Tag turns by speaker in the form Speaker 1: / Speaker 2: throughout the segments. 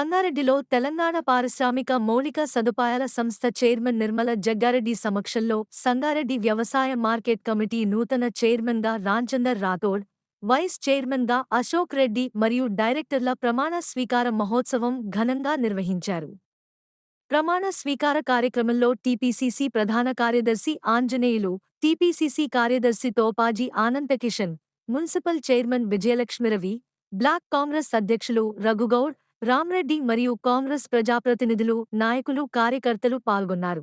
Speaker 1: సంగారెడ్డిలో తెలంగాణ పారిశ్రామిక మౌలిక సదుపాయాల సంస్థ చైర్మన్ నిర్మల జగ్గారెడ్డి సమక్షంలో సంగారెడ్డి వ్యవసాయ మార్కెట్ కమిటీ నూతన చైర్మన్గా రాంచందర్ రాథోడ్ వైస్ చైర్మన్గా అశోక్ రెడ్డి మరియు డైరెక్టర్ల ప్రమాణ స్వీకార మహోత్సవం ఘనంగా నిర్వహించారు. ప్రమాణ స్వీకార కార్యక్రమంలో టీపీసీసీ ప్రధాన కార్యదర్శి ఆంజనేయులు టీపీసీసీ కార్యదర్శి Topaji Anandkishan municipal chairman Vijayalakshmi Ravi block Congress అధ్యక్షులు రఘుగౌడ్ రామ్రెడ్డి మరియు కాంగ్రెస్ ప్రజాప్రతినిధులు నాయకులు కార్యకర్తలు పాల్గొన్నారు.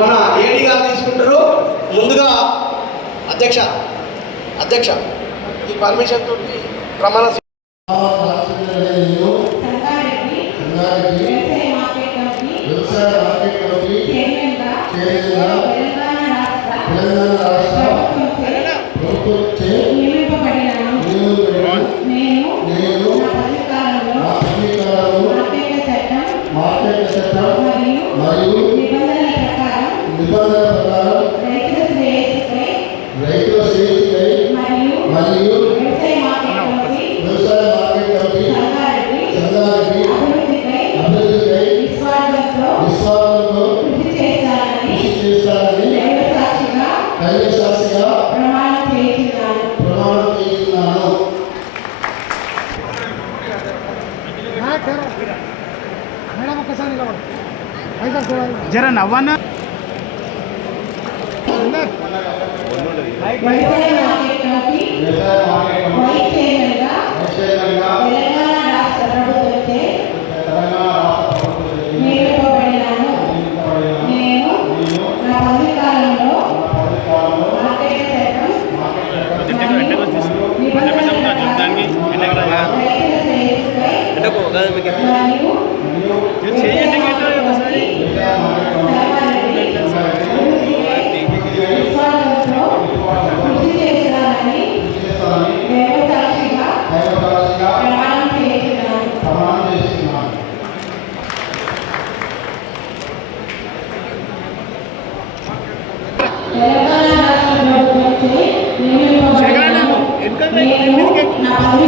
Speaker 2: మన ఏడీ గారు తీసుకుంటారు. ముందుగా అధ్యక్ష అధ్యక్ష ఈ పర్మిషన్ తోటి ప్రమాణ
Speaker 3: జర నవ్వన్నా.
Speaker 4: వ్యవసాయ మార్కెట్ కమిటీ వైస్ చైర్మన్గా రాష్ట్ర ప్రభుత్వంచే నియమింపబడినాను నేను నా పదవి కాలంలో మార్కెట్ చట్టం మరియు నిబంధనల ప్రకారం రైతుల శ్రేయస్సుకై మరియు విశ్వాసంతో కృషి చేస్తానని దేవసాక్షిగా ప్రమాణం చేస్తున్నాను తెలంగాణ రాష్ట్ర ప్రభుత్వంచే నియమింపబడినాను. నేను నా పదవి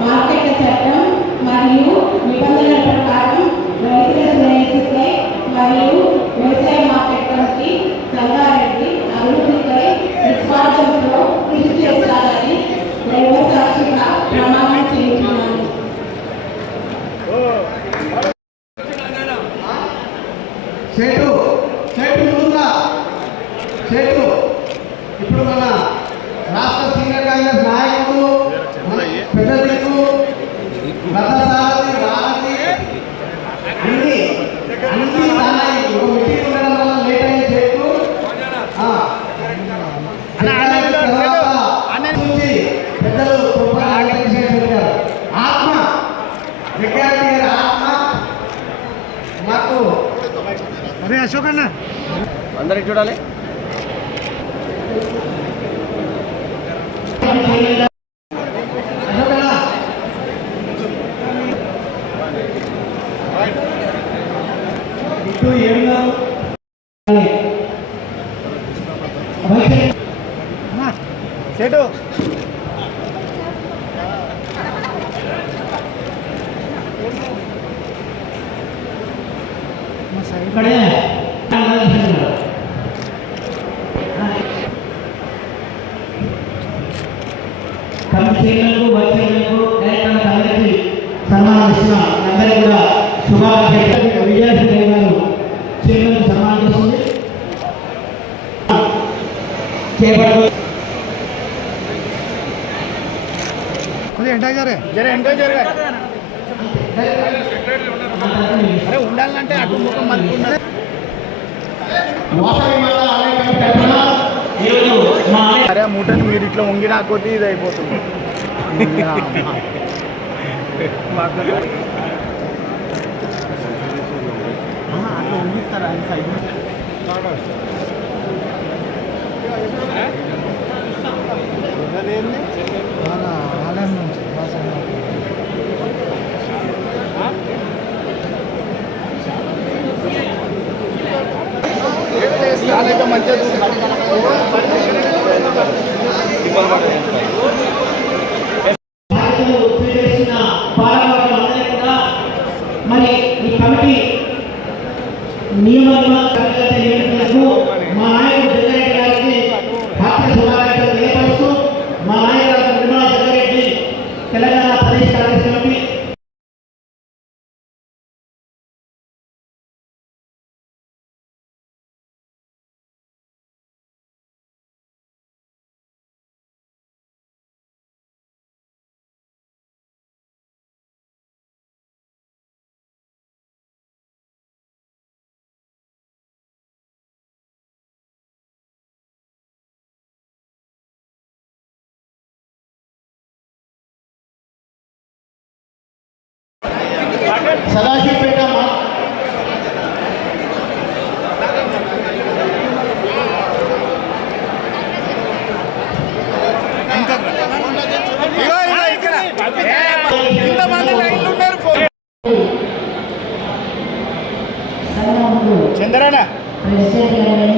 Speaker 4: మార్కెట్ చట్టం మరియు నిబంధనల ప్రకారం రైతుల శ్రేయస్సుకై మరియు వ్యవసాయ మార్కెట్లకి సంగారెడ్డి అభివృద్ధిపై నిస్వార్థంతో కృషి చేస్తారని దైవ సాక్షిగా ప్రమాణం చేస్తున్నాను
Speaker 2: సేటు
Speaker 3: అరే అశోక్ అన్న.
Speaker 5: అందరికి చూడాలి.
Speaker 3: సేటు.
Speaker 2: ఇక్కడే కంపెనీలకు వచ్చేందుకు డైరెక్టర్ అందరికీ సన్మానిస్తున్న అందరికీ ఎంటర్ జరగా అరే ఉండాలంటే అటు ముఖం
Speaker 6: మలుపుకున్నారు
Speaker 2: అరే మూటని మీరు ఇట్లా వంగి నాకొద్ది ఇది అయిపోతుంది. ఆలయం నుంచి చాలా మంచిగా
Speaker 6: సదాశివపేట
Speaker 2: చంద్రన
Speaker 7: ప్రెసిడెంట్ గారు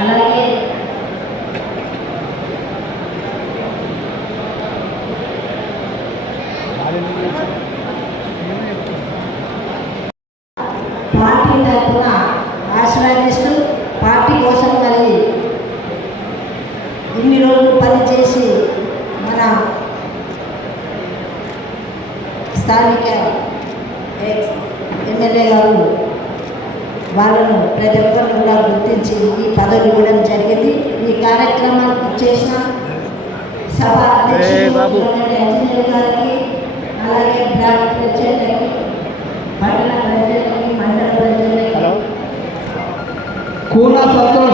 Speaker 7: అలాగే స్థానిక ఎమ్మెల్యే గారు వాళ్ళను ప్రతి ఒక్కరిని కూడా గుర్తించి ఈ పదవి ఇవ్వడం జరిగింది. ఈ కార్యక్రమానికి చేసిన సభ అధ్యక్షుడు గారికి అలాగే గ్రామ ప్రజలకి పట్టణ ప్రజలకి మండల ప్రజలకి. కూల సత్తుల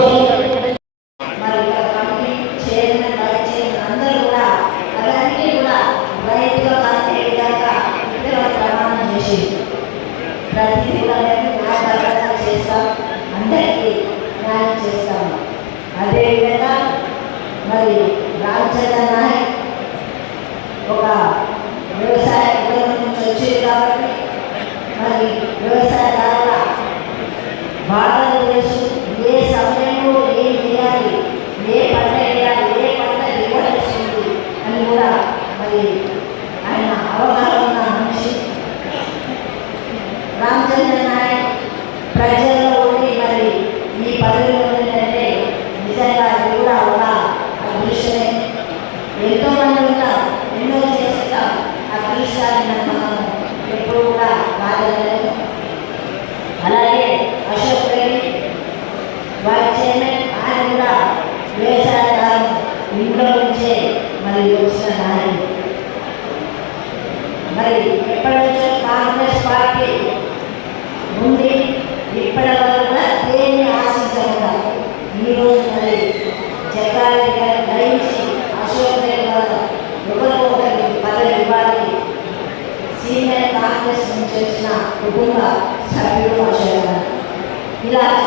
Speaker 7: ప్రజల that